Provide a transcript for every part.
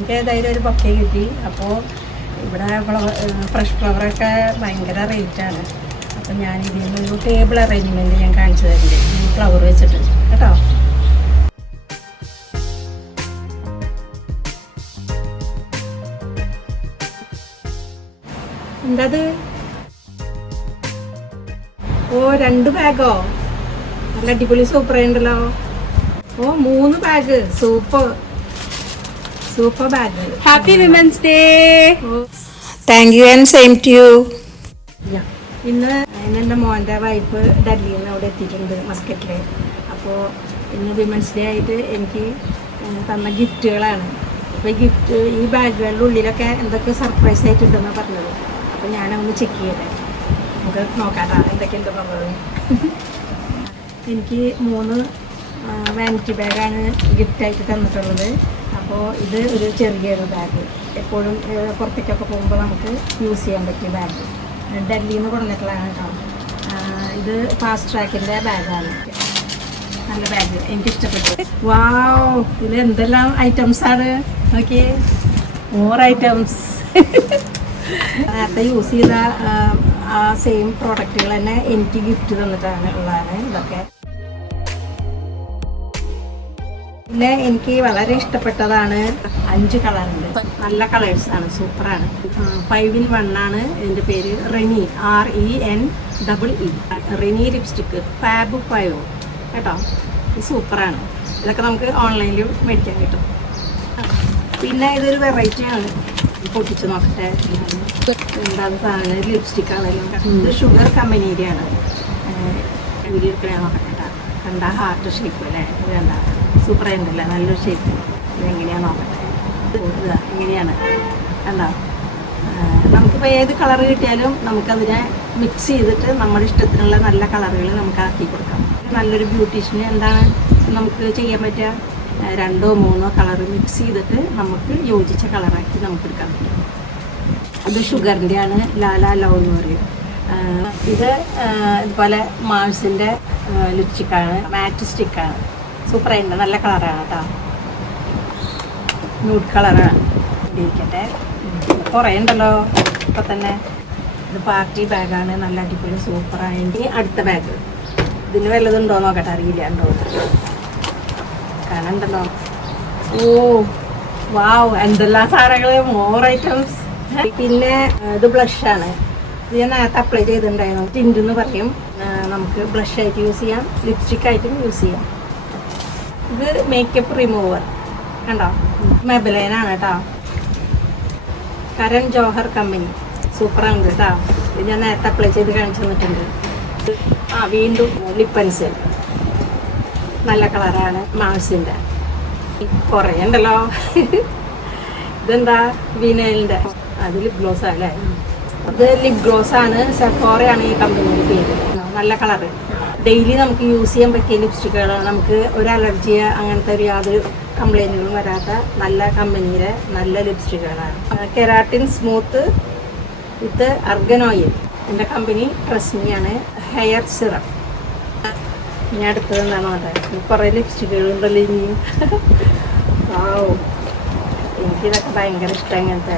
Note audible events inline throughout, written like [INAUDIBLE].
എനിക്ക് ഏതായാലും ഒരു പക്കേ കിട്ടി. അപ്പോൾ ഇവിടെ ഫ്ലവർ ഫ്രഷ് ഫ്ലവറൊക്കെ ഭയങ്കര റേറ്റാണ് അപ്പം ഞാൻ ഇതിൽ നിന്നൊരു ടേബിൾ അറേഞ്ച്മെന്റ് ഞാൻ കാണിച്ചു തരുന്നുണ്ട് ഈ ഫ്ലവർ വെച്ചിട്ട്. കേട്ടോ? എന്തത്? ഓ രണ്ട് ബാഗോ നല്ല അടിപൊളി സൂപ്പർ ഉണ്ടല്ലോ. ഓ മൂന്ന് bag super. Super bag happy women's day thank you and same to you ഇന്ന് ഇന്ന് എന്റെ മോന്റെ വൈഫ് ഡൽഹിയിൽ നിന്ന് അവിടെ എത്തിയിട്ടുണ്ട് മസ്കറ്റിൽ അപ്പോൾ ഇന്ന് വിമൻസ് ഡേ ആയിട്ട് എനിക്ക് തന്ന ഗിഫ്റ്റുകളാണ്. അപ്പോൾ ഈ ഗിഫ്റ്റ് ഈ ബാഗുകളുടെ ഉള്ളിലൊക്കെ എന്തൊക്കെ സർപ്രൈസ് ആയിട്ടുണ്ടെന്നാണ് പറഞ്ഞത്. അപ്പോൾ ഞാനൊന്ന് ചെക്ക് ചെയ്തേ നമുക്ക് നോക്കാട്ടാ എന്തൊക്കെയുണ്ടെന്നുള്ളത് എനിക്ക് മൂന്ന് വാനിറ്റി ബാഗാണ് ഗിഫ്റ്റായിട്ട് തന്നിട്ടുള്ളത്. അപ്പോൾ ഇത് ഒരു ചെറിയൊരു ബാഗ് എപ്പോഴും പുറത്തേക്കൊക്കെ പോകുമ്പോൾ നമുക്ക് യൂസ് ചെയ്യാൻ പറ്റിയ ബാഗ് ഡൽഹിയിൽ നിന്ന് കൊടുന്നിട്ടുള്ളതാണ് കേട്ടോ. ഇത് ഫാസ്റ്റ് ട്രാക്കിന്റെ ബാഗാണ് നല്ല ബാഗ് എനിക്ക് ഇഷ്ടപ്പെട്ടു വാവ് ഇത് എന്തെല്ലാം ഐറ്റംസ് ആണ്? നോക്കിയേ. മോർ ഐറ്റംസ് [LAUGHS] നേരത്തെ യൂസ് ചെയ്ത ആ സെയിം പ്രോഡക്റ്റുകൾ തന്നെ എനിക്ക് ഗിഫ്റ്റ് തന്നിട്ടാണ് ഉള്ളതാണ്. ഇതൊക്കെ പിന്നെ എനിക്ക് വളരെ ഇഷ്ടപ്പെട്ടതാണ് അഞ്ച് കളറുണ്ട്. നല്ല കളേഴ്സ് ആണ് സൂപ്പറാണ്. ഫൈവ് ഇൻ വൺ ആണ് ഇതിന്റെ പേര് Renee R E N double E Renee lipstick fab five കേട്ടോ ഇത് സൂപ്പറാണ്. ഇതൊക്കെ നമുക്ക് ഓൺലൈനിൽ മേടിക്കാൻ കിട്ടും. പിന്നെ ഇതൊരു വെറൈറ്റിയാണ് പൊട്ടിച്ച് നോക്കട്ടെ. എന്താണ് സാധനം? ലിപ്സ്റ്റിക് ആണല്ലോ ഇത് ഷുഗർ എടുക്കണേ നോക്കട്ടെ. കേട്ടോ കണ്ട ഹാർട്ട് ഷേപ്പ് അല്ലേ കണ്ട. സൂപ്പർ ഉണ്ടല്ലേ നല്ലൊരു ഷേപ്പ് ഇതെങ്ങനെയാണ് നോക്കട്ടെ. ഇങ്ങനെയാണ്. കണ്ടോ? നമുക്കിപ്പോൾ ഏത് കളർ കിട്ടിയാലും നമുക്കതിനെ മിക്സ് ചെയ്തിട്ട് നമ്മുടെ ഇഷ്ടത്തിനുള്ള നല്ല കളറുകൾ നമുക്ക് ആക്കി കൊടുക്കാം. നല്ലൊരു ബ്യൂട്ടീഷ്യന് എന്താണ് നമുക്ക് ചെയ്യാൻ പറ്റുക? രണ്ടോ മൂന്നോ കളർ മിക്സ് ചെയ്തിട്ട് നമുക്ക് യോജിച്ച കളറാക്കി നമുക്ക് എടുക്കാൻ പറ്റും. അത് ഷുഗറിന്റെയാണ് ലാലാ ലവ് എന്ന് പറയും. ഇത് ഇതുപോലെ മാഴ്സിന്റെ ലിപ്സ്റ്റിക്കാണ്. മാറ്റ് സ്റ്റിക്കാണ്. സൂപ്പറായിട്ടുണ്ട് നല്ല കളറാണ് കേട്ടോ ന്യൂഡ് കളറാണ് ഇരിക്കട്ടെ. കുറേ ഉണ്ടല്ലോ. ഇപ്പം തന്നെ ഇത് പാർട്ടി ബാഗാണ് നല്ല അടിപൊളി സൂപ്പറായിട്ട് അടുത്ത ബാഗ് ഇതിന് വല്ലതുണ്ടോ നോക്കട്ടെ. അറിയില്ല ഉണ്ടോ കാണണ്ടല്ലോ ഓ വാവ് എന്തെല്ലാം സാധനങ്ങൾ മോർ ഐറ്റംസ് പിന്നെ ഇത് ബ്ലഷാണ് ഇത് ഞാൻ നേരത്തെ അപ്ലൈ ചെയ്തിട്ടുണ്ടായിരുന്നു. ടിന്റ് എന്ന് പറയും. നമുക്ക് ബ്ലഷ് ആയിട്ട് യൂസ് ചെയ്യാം. ലിപ്സ്റ്റിക് ആയിട്ടും യൂസ് ചെയ്യാം. ഇത് മേക്കപ്പ് റിമൂവർ കണ്ടോ? മെബലൈനാണ് കേട്ടോ കരൺ ജോഹർ കമ്പനി സൂപ്പറാണ് കേട്ടോ ഇത് ഞാൻ നേരത്തെ അപ്ലൈ ചെയ്ത് കാണിച്ചു തന്നിട്ടുണ്ട്. ആ വീണ്ടും ലിപ് പെൻസിൽ നല്ല കളറാണ് മാസിന്റെ കുറേ ഉണ്ടല്ലോ. [LAUGHS] ഇതെന്താ? വിനയലിന്റെ അത് ലിപ് ഗ്ലോസ് അല്ലേ? ലിപ് ഗ്ലോസ് ആണ്. സെഫോറയാണ് ഈ കമ്പനിയുടെ പേര്. നല്ല കളർ ഡെയിലി നമുക്ക് യൂസ് ചെയ്യാൻ പറ്റിയ ലിപ്സ്റ്റിക്കുകളാണ് നമുക്ക് ഒരു അലർജി അങ്ങനത്തെ ഒരു യാതൊരു കംപ്ലൈന്റുകളും വരാത്ത നല്ല കമ്പനിയിലെ നല്ല ലിപ്സ്റ്റിക്കുകളാണ് keratin smooth with argan oil എന്റെ കമ്പനി ട്രസ്മിയാണ് ഹെയർ സിറം ഞാൻ അടുത്തത് എന്താണ് പറയുക കുറേ ലിപ്സ്റ്റിക്കുകളുണ്ടല്ലോ ഇനിയും. [LAUGHS] ആ എനിക്കിതൊക്കെ ഭയങ്കര ഇഷ്ടം ഇങ്ങനത്തെ.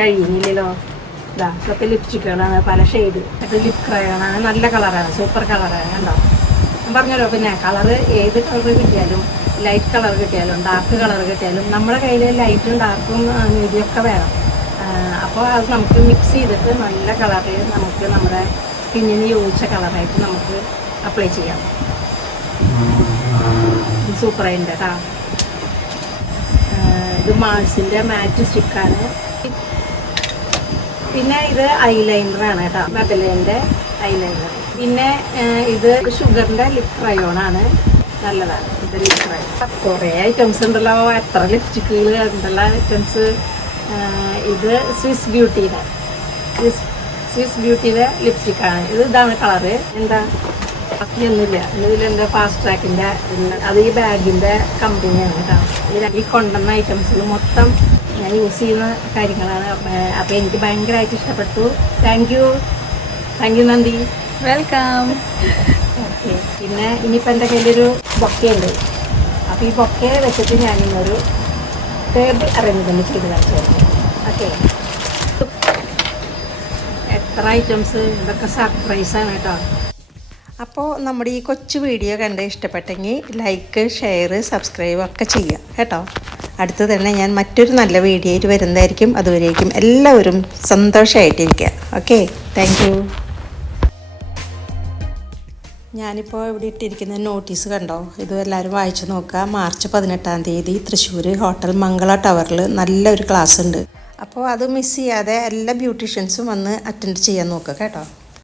ഇത് കഴിയുന്നില്ലല്ലോ ഇതാ ഇതൊക്കെ ലിപ്സ്റ്റിക്കുകളാണ് പല ഷെയ്ഡ് ഇത് ലിപ് ക്രയോണാണ് നല്ല കളറാണ് സൂപ്പർ കളറാണ് കണ്ടോ? ഞാൻ പറഞ്ഞല്ലോ പിന്നെ കളറ് ഏത് കളർ കിട്ടിയാലും ലൈറ്റ് കളർ കിട്ടിയാലും ഡാർക്ക് കളർ കിട്ടിയാലും നമ്മുടെ കയ്യിൽ ലൈറ്റും ഡാർക്കും മീഡിയൊക്കെ വേണം. അപ്പോൾ അത് നമുക്ക് മിക്സ് ചെയ്തിട്ട് നല്ല കളറിൽ നമുക്ക് നമ്മുടെ സ്കിന്നിന് യോജിച്ച കളറായിട്ട് നമുക്ക് അപ്ലൈ ചെയ്യാം. സൂപ്പറായിട്ടുണ്ട് കേട്ടോ. ഇത് മാൾസിന്റെ മാറ്റ് സ്റ്റിക്കാണ്. പിന്നെ ഇത് ഐലൈനറാണ് കേട്ടോ. മെബലൈന്റെ ഐലൈനർ പിന്നെ ഇത് ഷുഗറിന്റെ ലിപ് ക്രയോണാണ് നല്ലതാണ്. ഇത് ലിപ് ക്രയോൺ കുറേ ഐറ്റംസ് ഉണ്ടല്ലോ. എത്ര ലിപ്സ്റ്റിക്കുകൾ ഉണ്ടല്ലോ ഐറ്റംസ് ഇത് സ്വിസ് ബ്യൂട്ടിയുടെ സ്വിസ് സ്വിസ് ബ്യൂട്ടിയുടെ ലിപ്സ്റ്റിക്കാണ് ഇത് ഇതാണ് കളറ് എന്താ? ബാക്കിയൊന്നുമില്ല. ഇതിലെന്താ ഫാസ്റ്റ് ട്രാക്കിന്റെ അത് ഈ ബാഗിന്റെ കമ്പനിയാണ് കേട്ടോ. ഈ കൊണ്ടുവന്ന ഐറ്റംസിൽ മൊത്തം ഞാൻ യൂസ് ചെയ്യുന്ന കാര്യങ്ങളാണ്. അപ്പോൾ എനിക്ക് ഭയങ്കരമായിട്ട് ഇഷ്ടപ്പെട്ടു. താങ്ക് യു താങ്ക് യു നന്ദി. വെൽക്കം ഓക്കെ പിന്നെ ഇനിയിപ്പോൾ എന്റെ കയ്യിലൊരു ബൊക്കയുണ്ട്. അപ്പോൾ ഈ ബൊക്കയെ വെച്ചിട്ട് ഞാനിന്നൊരു ടേബിൾ അറേഞ്ച്മെന്റ് ചെയ്ത് കാണിച്ചു ഓക്കെ എത്ര ഐറ്റംസ് ഇതൊക്കെ സർപ്രൈസാണ് കേട്ടോ. അപ്പോൾ നമ്മുടെ ഈ കൊച്ചു വീഡിയോ കണ്ട് ഇഷ്ടപ്പെട്ടെങ്കിൽ ലൈക്ക് ഷെയർ സബ്സ്ക്രൈബ് ഒക്കെ ചെയ്യുക കേട്ടോ. അടുത്ത് തന്നെ ഞാൻ മറ്റൊരു നല്ല വീഡിയോയിൽ വരുന്നതായിരിക്കും. അതുവരേക്കും എല്ലാവരും സന്തോഷമായിട്ടിരിക്കുക ഓക്കെ താങ്ക് യു ഞാനിപ്പോൾ ഇവിടെ ഇട്ടിരിക്കുന്ന നോട്ടീസ് കണ്ടോ? ഇത് എല്ലാവരും വായിച്ചു നോക്കുക. മാർച്ച് പതിനെട്ടാം തീയതി തൃശ്ശൂർ ഹോട്ടൽ മംഗള ടവറിൽ നല്ലൊരു ക്ലാസ് ഉണ്ട് അപ്പോൾ അത് മിസ് ചെയ്യാതെ എല്ലാ ബ്യൂട്ടീഷ്യൻസും വന്ന് അറ്റൻഡ് ചെയ്യാൻ നോക്കുക കേട്ടോ.